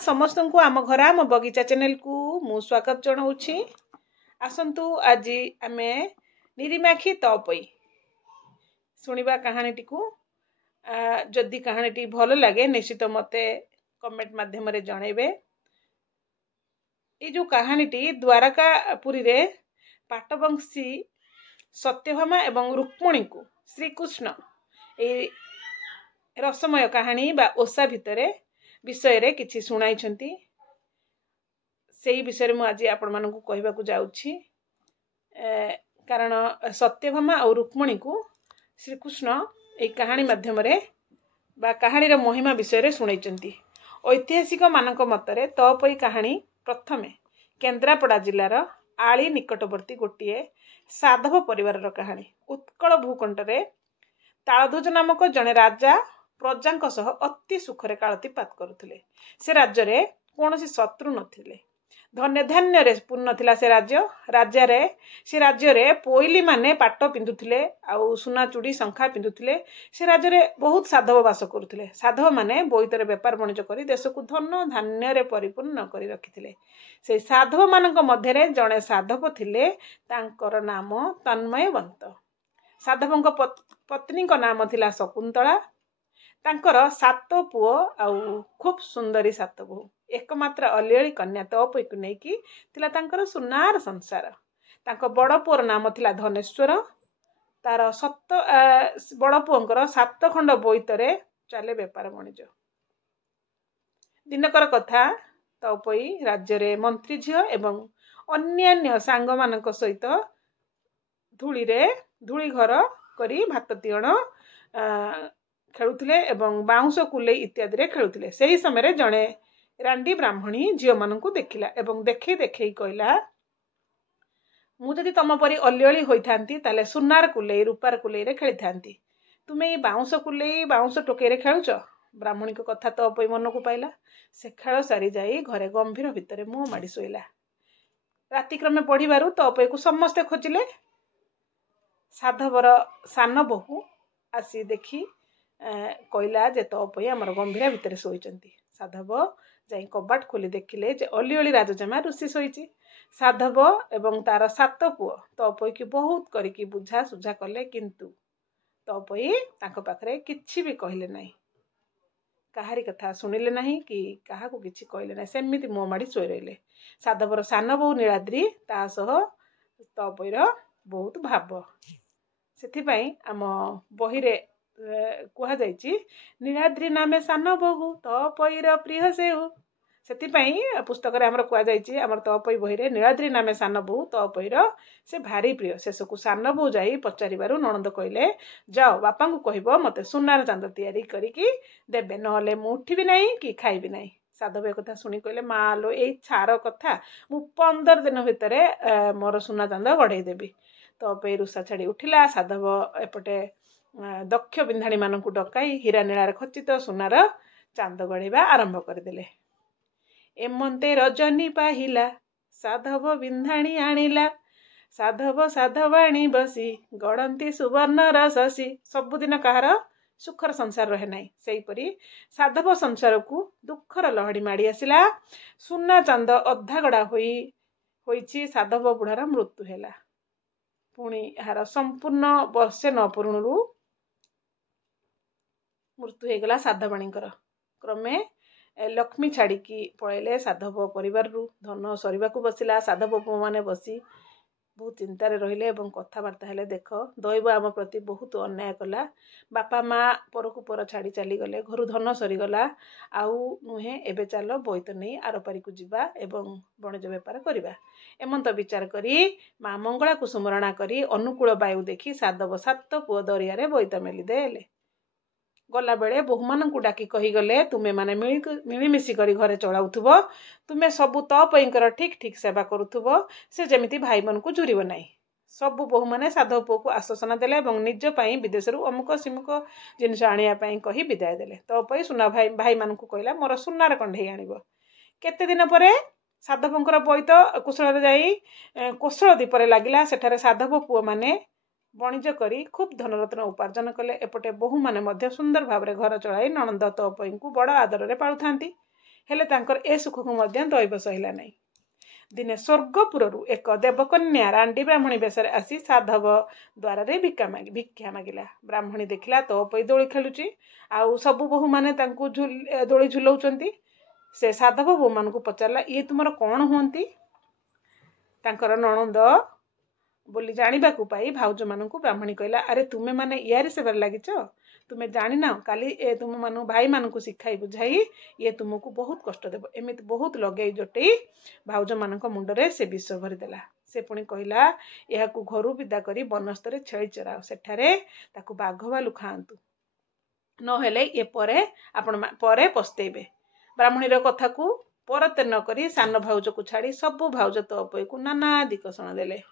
समस्त को आम घर आम बगीचा चैनल को मु स्वागत जनाऊँगी। आसतु आज आमे निरिमाखी तपई शुणा कहानीटी को जदि कहानीटी भल लगे निश्चित मते कमेंट माध्यम जनइबे। ये जो कहानीटी द्वारकापुरी रे पाटवंशी सत्यभामा एवं रुक्मणी को श्रीकृष्ण ए रसमय कहानी बा ओषा भितरे विषय रे किछि सुनाई छंती। सेही विषय मु आज आपण मानकु कहबाकू जाउछि। कारण सत्यभामा और रुक्मणी को श्रीकृष्ण ए कहानी माध्यम रे बा कहानी रो महिमा विषय रे सुनाइछंती। ऐतिहासिक मानक मतरे तपई कहानी प्रथमे केन्द्रापड़ा जिलार आली निकटवर्ती गोटे साधव परिवार कहानी। उत्कल भूखंड रे तालध्वज नामक जड़े राजा प्रजा सह अति सुखरे कालतीपात करुले। से राज्य रे कौन शत्रु नथिले। धन्य धान्य रे पूर्ण थिला से राज्य रे पोइली माने पाट पिंधुथिले आउ सुना चूड़ी शंखा पिंधुथिले। से राज्य रे बहुत साधव वास करुथिले। साधव माने बोईतरे व्यापार वाणिज्य करी देश को धन धान्य रे परिपूर्ण करी रखिथिले। से साधव मानक मध्य रे जणे साधव थिले तांकर नाम तन्मयवंत। साधवंक पत्नी को नाम थिला शकुंतला। तांकर 7 पुओ आउ खूब सुंदरी 7 बहु। एकमात्र अलियली कन्या तपई को नेकी थिला तांकर सुनार संसार। तांको बड़ पुओर नाम थिला धनेश्वर। तार बड़ पुओंकर 7 खंड बोईतरे चले व्यापार वाणिज्य। दिनकर कथा तपई राज्य रे मंत्री झियो एवं अन्यान्य सांग मानक सहित धूली घर करी भात तियण खेलुथिले एवं बाउंस कुले इत्यादि रे खेलुथिले। सेही समय रे जणे रांडी ब्राह्मणी झियो मानकु देखिला एवं देखै कहला, मु जदि तम परी अलियली होइथांती ताले सुनार कुले रूपार कुले रे खेली थांती। तुमे बाउंस कुले बाउंस टोके रे खेलुछ। ब्राह्मणी को कथा तो अपई मन को पाइला। से खेल सारी जाई घरे गंभीर भितरे मुंह माड़ी सोइला। रातिक्रमे पढ़िबारु तो अपई को समस्ते खोजिले। साधवर सान बहु आसी देखी कहला जे तपई आमर गंभीरा भितर शोइचंती। साधव जाई कबाट खोली देखिले जे अलियली राजजमा ऋषि शोइची। साधव एवं तार 7 पुओ तपई की बहुत करिकी बुझा सुझा कले, किंतु तपई तांको पाखरे किछि भी कहले नाही। काहारी कथा सुनिले नाही कि काहाकू किछि कहले नाही। सेमिति मुंह माड़ी सोई रहिले। साधवर सान बहु नीलाद्री ता सह तपईर बहुत भाव। सेथिपाई आम बही रे कुहा जाइछि नीलाद्री नामे सान बहु तपईर प्रिय सेउ। सेथिपाई पुस्तक रे हमर कुहा जाइछि हमर तपई बही रे नीलाद्री नामे सान बहु तपईर से भारी प्रिय। शेषकु सान बहु जाई पचारिबारु ननंद कहले, जाओ बापा को कहबो मते सुनार चांद तैयारी करिकी देबे, नहले मु उठिबी नाही कि खाइबी नाही। साधव ए कथा सुनी कहले, मालो एई छार कथा, मु 15 दिन भितरे मोर सुना चांद गढ़ेई देबी। तपई रुषा छाड़ी उठिला। साधव एपटे दक्ष बिंधाणी मानकु डकाई हीरा नीलार खचित सुनार चांद गढ़ेबा आरंभ करदेले। एमंते रजनी पाहिला साधव बिंधाणी आनिला। साधव साधवाणी बसी गढ़ंती सुवर्ण रससी। सबुदिन कहार सुखर संसार रहे नाही। सेहीपरि साधव संसार को दुखर लहड़ी माड़ी आसिला। सुना चांद अधा गड़ा होईची। साधव बुढ़ार मृत्यु हैला। पुणी यार संपूर्ण वर्षे न पुरुणु मृत्यु होगला साधवाणीकर। क्रमे लक्ष्मी छाड़िकी पलैले साधव परिवार रु। धन सरीबाकू बसिला। साधव पुओ माने बसी बहुत चिंतार रहिले एवं कथबार्ता हेले, देख दैव आम प्रति बहुत अन्याय कला। बापा माँ परकू पर छाड़ी चली गले। घर धन सरीगला। आउ नुहे एबे चल बोईत नहीं आरपारी को जीवा एवं वाणिज्य व्यापार करिबा। एमंत विचार करी माँ मंगला को सुमरणा करी अनुकूल वायु देखी साधव 7 पुओ दरिया रे बोईत मेली देले। गला बेले बहु मानकु डाकी कही गले, तुमे माने मिलीमिशी करी घरे चलाउथुबो। तुमे सबु तपईंकर ठीक ठीक सेवा करुथुबो। से जेमिति भाई मन को झुरिबो नाही। सबु बहु माने साधव पुओ को आश्वासन देले एवं निज पई विदेश रु अमुक सिमुक जिनिस आनिया पई कही विदाय देले। तपई सुना भाई मानकु कहला, मोर सुनार कंढेई आनिबो। केते दिन परे साधवंकर बोईत कुशल जाई कोशल दीपरे लागिला। सेठारे साधव पुओ माने वाणिज्य करी खूब धनरत्न उपार्जन कले। एपटे बहु माने मध्य सुंदर भाव रे घर चलाई ननंद तपई को बड़ आदर रे पाळुथांती। हेले तांकर ए सुख को मध्य दैव सहिला नहीं। दिने स्वर्गपुरु एक देवकन्या रांडी ब्राह्मणी बेसरे आसी साधव द्वार भिक्षा मागिला। ब्राह्मणी देखिला तो पई दोली खेलुची आउ सबु बहु माने तांकु दोली झुलाउचंती। से साधव बहु मान को पचारला ये तुमर कौन हुंती? तांकर नणंद बोली जानिबा को पाई भाउज मानकु ब्राह्मणी कहला अरे तुमे माने यारी सेबार लागिच तुमे जानी ना काली ए तुम मानु भाई मानकु शिखाई बुझाई ये तुमको बहुत कष्ट देव एमिति बहुत लगे जोटे भाउज मानक मुंडरे से विष भरी देला। से पुणी कहला याकु घरु विदा करी बनस्तरे छेଳି चराओ सेठारे ताकु बाघ भालु खांतु न हेले ये परे आपण परे पस्तेबे। ब्राह्मणीर कथा को परते न करी सान भाउज को छाड़ी सबु भाउज तो अपयकु नाना दिकसण देले।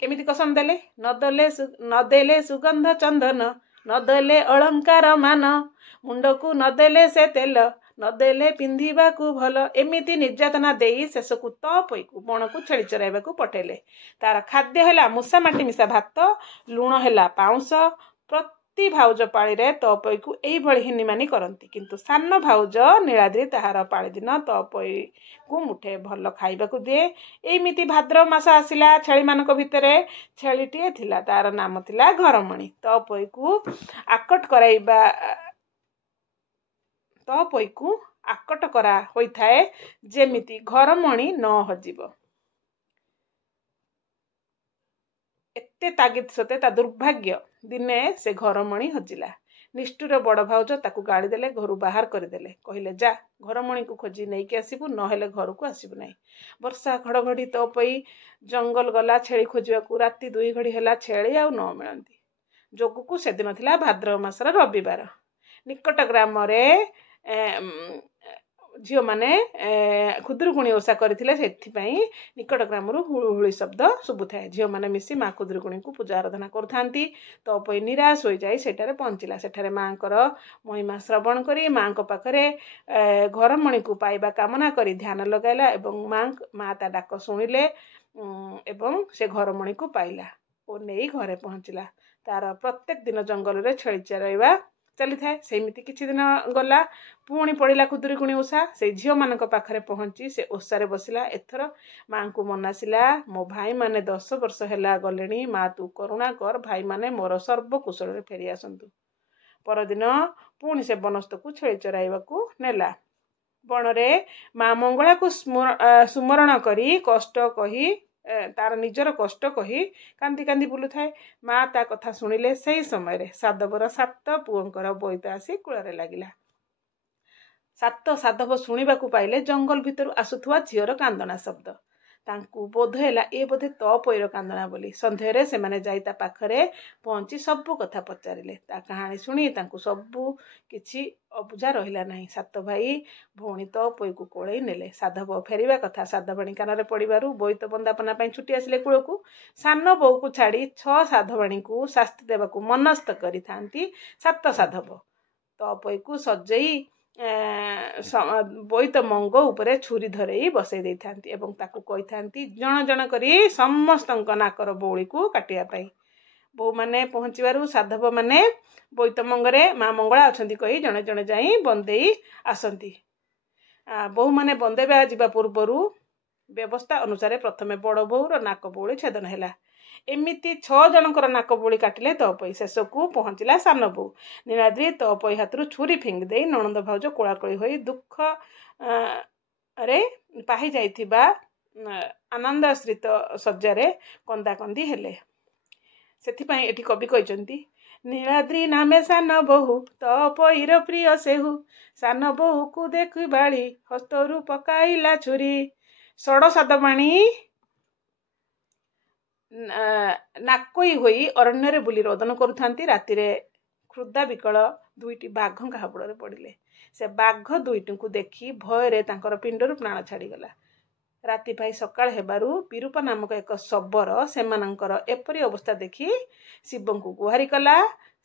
केमिति कसम देले नदेले सुगंध चंदन नदेले अलंकार मान मुंडकु नदेले से तेल नदेले पिंधिबा को भल एमिति निर्यातना देई शेषकु तपईकु बणकु छेଳି चराइबाकु पठेले। तार खाद्य हैला मूसा माटी मिसा भात लुण हैला पाउंस। प्रति भाउज पाळी रे तपईकु एई भଳି हिनिमानी करंती किंतु सान भाउज नीलाद्री ताहार पाळी दिन तपईकु मुठे भल खाइबाकु दिए। एमिति भाद्र मास आसिला छेଳି मानक भितरे छेଳିटिए थिला तार नाम थिला घरमणी। तपईकु आकट कराइबा तपईकु आकट करा होइथाए जेमिति घरमणी न हजिब। एते तागिद सते ता दुर्भाग्य दिने से घरमणी हजिला। निष्ठुर बड़ भाउज ताकू गाड़ी देले घर बाहर करदेले कहले जा घरमणी को खोजी नहीं कि आसबू नहेले घर को आसबू नहीं। वर्षा घड़घड़ी तपई जंगल गला छेଳି खोजिबाकू राति 2 घड़ी हैला छेଳି आउ न मिलंती। जोगुकू से दिन थिला भाद्रव मासर रविवार। निकट ग्राम रे झील माने खुदुरुकुणी ओषा करथिले सेथिपई निकट ग्रामरु हुळुहुळी शब्द सुबुथाए। झील माने मिसी माँ खुदुरुकुणी को पूजा आराधना करथांती। तो पई निराश होई जाई सेठारे पहुंचिला। सेठारे मांकर महिमा श्रवण करी माँ को पाखरे घरमणी को पाइबा कामना करी ध्यान लगाइला एवं माँ ता डाक शुणिले एवं से घरमणी को पाइला ओ नेई घरे पहुंचिला। तार प्रत्येक दिन जंगल रे छेଳି चराइबा चली थाए। सेमिति किछि दिन गला पुणी पड़िला खुदुरुकुणी ओषा। से झील मानक पाखरे पहुंची से ओषारे बसिला। एथर माँ को मनासिला मो भाई माने 10 वर्ष हैला गलेनी माँ तू करुणा कर भाई माने मोर सर्वकुशल रे फेरी आसंतु। परदिन पुणी से बनस्थ को छेଳି चराइबाकू नेला। बणरे माँ मंगला को सुमरण करी कष्ट कही तार निजर कष्ट कही कांदी कांदी बुलु थाए। माँ ता कथा शुणिले सही समय रे साधवर 7 पुअंकर बोईत आसी कूଳରେ लागिला। 7 साधव शुणिबाकू पाइले जंगल भितरु आसुथुआ झीवर कांदना शब्द। तांकू बोध हैला ए बोधे तपईर कांदना बोली। संध्यारे से माने जाई ता पाखरे पहुंची सबु कथा पचारिले। ता कहानी शुणी तांकू सबु किछि अबुझा रहिला नाही। 7 भाई भौणी तपईकू कोळई नेले। साधव फेरिबा कथा साधवाणी काନରେ पड़िबारु बोईत बंदापना पई छुटी आसिले कूळकू। सान बोऊ को छाड़ी 6 साधवाणी को शास्ति देबाकू मनस्थ करी थांती 7 साधव। तपईकू सजेई बोईत मंग उपरे छुरी धरई बसई दे थांती एवं ताकू कहि थांती जण जण करी समस्तंक नाकर बौली को काटिया पाई। बो माने पहुंचीबारु साधव माने बोईत मंगरे माँ मंगला अछंती कही जणे जणे जाई बंदेई आसंती। बहु माने बंदेबा जिबा पूर्वरु व्यवस्था अनुसार प्रथमे बड़ बोऊर नाक बौली छेदन हैला। एमिति 6 जनकर नाक बोली काटिले तपई। शेषकू पहुंचला सान बोऊ। नीलाद्री तपई हाथरू छुरी फिंगी दे नणंद भाउज कोलाकोली होई दुख रे पाही जाइथिबा आनंदाश्रित सज्जारे कंदा कंदी हेले। सेथिपई एठी कवि कहिसंती नीलाद्री नामे सान बोहू तपईर प्रिय सेहू सान बोहू को देखि बाड़ी हस्तरू पकाइला छुरी। सड़ साधवाणी नाकई होई अरण्य बुली रोदन करुथांती। राति रे क्षुधा विकल 2टी बाघ हाबुड़े पड़िले। से बाघ 2टी को देखी भय तांकर पिंडरू प्राण छाड़ीगला। राति पाई सकाळ हेबारु विरूपा नामक एक शबर सेमानंकर एपरी अवस्था देखी शिव को गुहारी कला।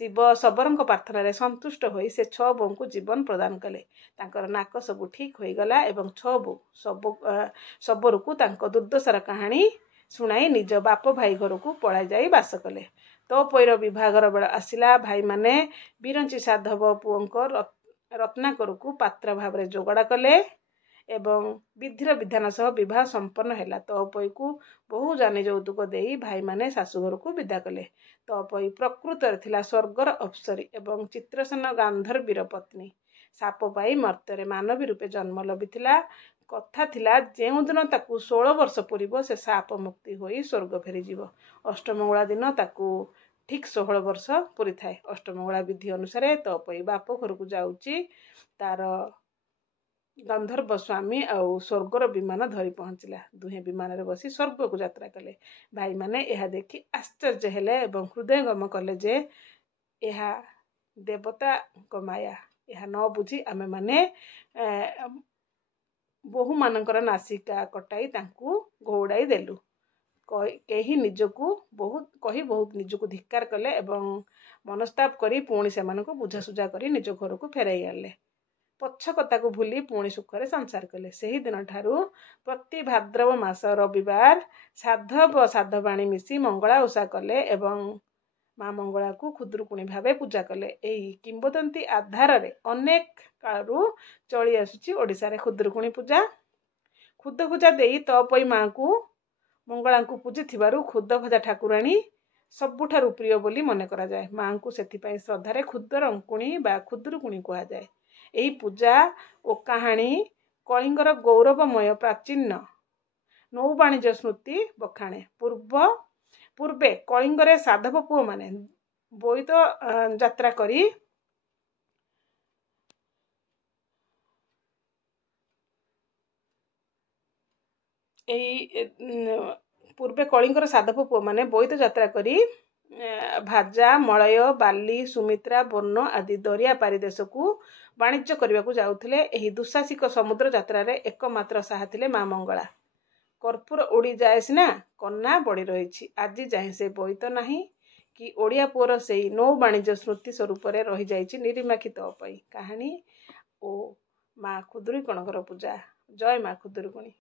शिव शबरंक प्रार्थना रे संतुष्ट होई से 6 बोऊ को जीवन प्रदान कले। तांकर नाक सब ठीक होई गला एवं 6 बोऊ शबर को तांको दुर्दशार कहानी शुणाई निज बाप भाई घर को पलाई जाई बास कले। तो पैर विभागर बेल आसिला। भाई माने बिरंची साधव पुअंकर ରତ୍ନାକରକୁ ପାତ୍ର ଭାବରେ ଯୋଗଡ଼ା କଲେ ଏବଂ ବିଧିର ବିଧାନ ସହ ବିବାହ ସମ୍ପନ୍ନ ହେଲା। ତଅପୋଇକୁ ବହୁ ଯାନି ଯୌତୁକ ଦେଇ ଭାଇମାନେ ଶାଶୁଘରକୁ ବିଦା କଲେ। ତଅପୋଇ ପ୍ରକୃତରେ ଥିଲା ସ୍ୱର୍ଗର ଅପ୍ସରୀ ଏବଂ ଚିତ୍ରସେନ ଗାନ୍ଧର୍ବୀର ପତ୍ନୀ। ସାପ ପାଇ ମର୍ତ୍ତ୍ୟରେ ମାନବୀ ରୂପେ ଜନ୍ମ ଲଭିଥିଲା। କଥା ଥିଲା ଯେଉଁଦିନ ତାକୁ 16 ବର୍ଷ ପୂରିବ ସେ ସାପ ମୁକ୍ତି ହୋଇ ସ୍ୱର୍ଗ ଫେରିଯିବ। ଅଷ୍ଟମଙ୍ଗଳା ଦିନ ତାକୁ ଠିକ୍ 16 ବର୍ଷ ପୂରିଥାଏ। ଅଷ୍ଟମଙ୍ଗଳା ବିଧି ଅନୁସାରେ ତଅପୋଇ ବାପ ଘରକୁ ଯାଉଛି। ତାର ଗନ୍ଧର୍ବ ସ୍ୱାମୀ ଆଉ ସ୍ୱର୍ଗର ବିମାନ ଧରି ପହଞ୍ଚିଲା। ଦୁହେଁ ବିମାନରେ ବସି ସ୍ୱର୍ଗକୁ ଯାତ୍ରା କଲେ। ଭାଇମାନେ ଏହା ଦେଖି ଆଶ୍ଚର୍ଯ୍ୟ ହେଲେ ଏବଂ ହୃଦୟଙ୍ଗମ କଲେ ଯେ ଏହା ଦେବତାଙ୍କ ମାୟା। ଏହା ନ ବୁଝି ଆମେମାନେ ବୋହୂମାନଙ୍କର ନାସିକା କଟାଇ ତାଙ୍କୁ ଘଉଡ଼ାଇ ଦେଲୁ। କେହି ବହୁତ ନିଜକୁ ଧିକ୍କାର କଲେ ଏବଂ ମନସ୍ତାପ କରି ପୁଣି ସେମାନଙ୍କୁ ବୁଝାସୁଝା କରି ନିଜ ଘରକୁ ଫେରାଇ ଆଣିଲେ। ପଛ କଥାକୁ ଭୁଲି ପୁଣି ସୁଖରେ ସଂସାର କଲେ। ସେହି ଦିନଠାରୁ ପ୍ରତି ଭାଦ୍ରବ ମାସ ରବିବାର ସାଧବ ସାଧବାଣୀ ମିଶି ମଙ୍ଗଳା ଓଷା କଲେ ଏବଂ ମା ମଙ୍ଗଳାକୁ ଖୁଦୁରୁକୁଣୀ ଭାବେ ପୂଜା କଲେ। ଏହି କିମ୍ବଦନ୍ତୀ ଆଧାରରେ ଅନେକ କାଳରୁ ଚଳି ଆସୁଛି ଓଡ଼ିଶାରେ ଖୁଦୁରୁକୁଣୀ ପୂଜା। ଖୁଦ ଭଜା ଦେଇ ତଅପୋଇ ମାଙ୍କୁ ମଙ୍ଗଳାଙ୍କୁ ପୂଜିଥିବାରୁ ଖୁଦଭଜା ଠାକୁରାଣୀ ସବୁଠାରୁ ପ୍ରିୟ ବୋଲି ମନେ କରାଯାଏ। ମାଙ୍କୁ ସେଥିପାଇଁ ଶ୍ରଦ୍ଧାରେ ଖୁଦୁରୁକୁଣୀ ବା ଖୁଦୁରୁକୁଣୀ କୁହାଯାଏ। ଏହି ପୂଜା ଓ କାହାଣୀ କଳିଙ୍ଗର ଗୌରବମୟ ପ୍ରାଚୀନ ନୌବାଣିଜ୍ୟ ସ୍ମୃତି ବଖାଣେ। ପୂର୍ବେ କଳିଙ୍ଗରେ ସାଧବ ପୁଅମାନେ ବୋଇତ ଯାତ୍ରା କରି ଭାଜା ମଳୟ ବାଲି ସୁମିତ୍ରା ବର୍ଣ୍ଣ ଆଦି ଦରିଆ ପାରିଦେଶକୁ ବାଣିଜ୍ୟ କରିବାକୁ ଯାଉଥିଲେ। ଏହି ଦୁଃସାହସିକ ସମୁଦ୍ର ଯାତ୍ରାରେ એકમાତ୍ର ସାହା ଥିଲେ ମା ମଙ୍ଗଳା। କର୍ପୂର ଉଡ଼ିଯାଏ ସିନା କନା ପଡ଼ି ରହିଛି। ଆଜି ଯାଏଁ ସେ ବୋଇତ ନାହିଁ କି ଓଡ଼ିଆ ପୁଅର ସେଇ ନୌ ବାଣିଜ୍ୟ ସ୍ମୃତି ସ୍ୱରୂପରେ ରହିଯାଇଛି ନିରିମାଖି ତଅପୋଇ କାହାଣୀ ଓ ମା ଖୁଦୁରୁକୁଣୀଙ୍କର ପୂଜା। ଜୟ ମା ଖୁଦୁରୁକୁଣୀ।